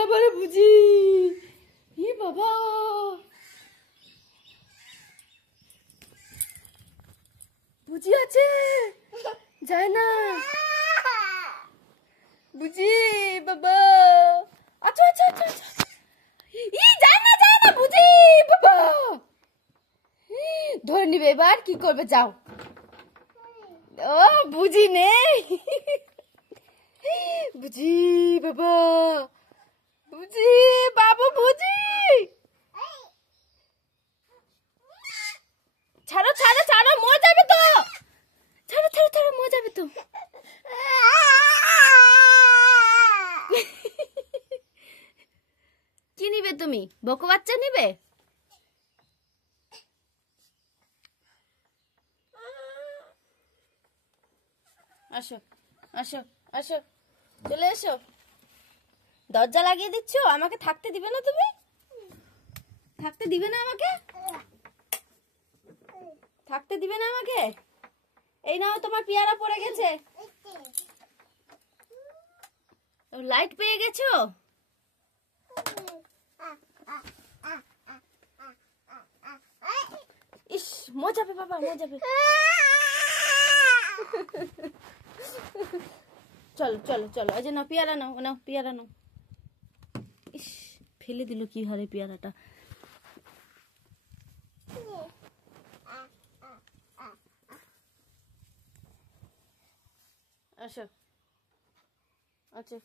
আবার বুঝি ই বাবা বুঝি আছে যায় না বুঝি বাবা আচ্ছা আচ্ছা আচ্ছা ই যায় না বুঝি বাবা ধরে নিবে এবার কি করবে যাও ও বুঝি নেই বুঝি বাবা বুঝি বাবু বুঝি ছাড়ো ছাড়ো ছাড়ো মরে যাবে তো ছাড়ো ছাড়ো ছাড়ো মরে যাবে তো কি নিবে তুমি বকো বাচ্চা নিবে আসো আসো আসো চলে এসো দরজা লাগিয়ে দিচ্ছ আমাকে থাকতে দিবে না তুমি থাকতে দিবে না আমাকে থাকতে দিবে না আমাকে এই নাও তোমার পেয়ারা পড়ে গেছে লাইট পেয়ে গেছো ইস মজাবে বাবা মজাবে চলো চলো চলো এই যে নাও পেয়ারা নাও নাও পেয়ারা নাও ইস ফেলে দিল কি হারে পেয়ারাটা আসো আচ্ছা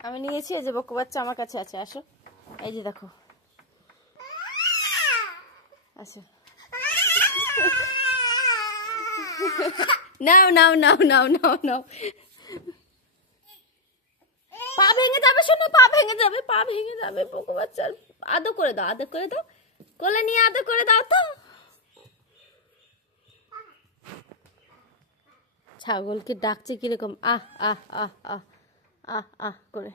আমি নিয়েছি এই যে বকো বাচ্চা আমার কাছে আছে আসো এই যে দেখো আসো নাও নাও নাও নাও নাও নাও পা ভেঙে যাবে শোনো পা ভেঙে যাবে বকো বাচ্চা আদর করে দাও কোলে নিয়ে আদর করে দাও তো ছাগলকে ডাকছে কিরকম আহ আহ আহ আহ আহ আহ করে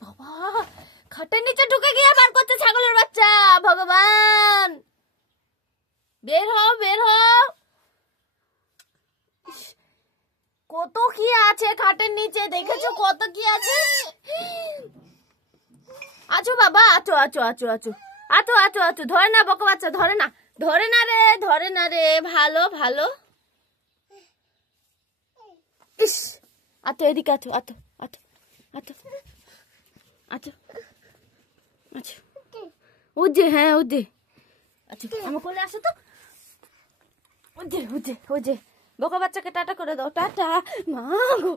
বাবা খাটের নিচে ঢুকে গিয়ে বার করতে ছাগলের বাচ্চা ভগবান বের হও কত কি আছে খাটের নিচে দেখেছো কত কি আছে আছো বাবা আছো ধরে না বকো বাচ্চা ধরে না রে ভালো ভালো ইস আতো এদিকে আতো ওদে হ্যাঁ ওদে আচ্ছা আমার কোলে আসো তো ওদে বকো বাচ্চাকে টাটা করে দাও টাটা মা গো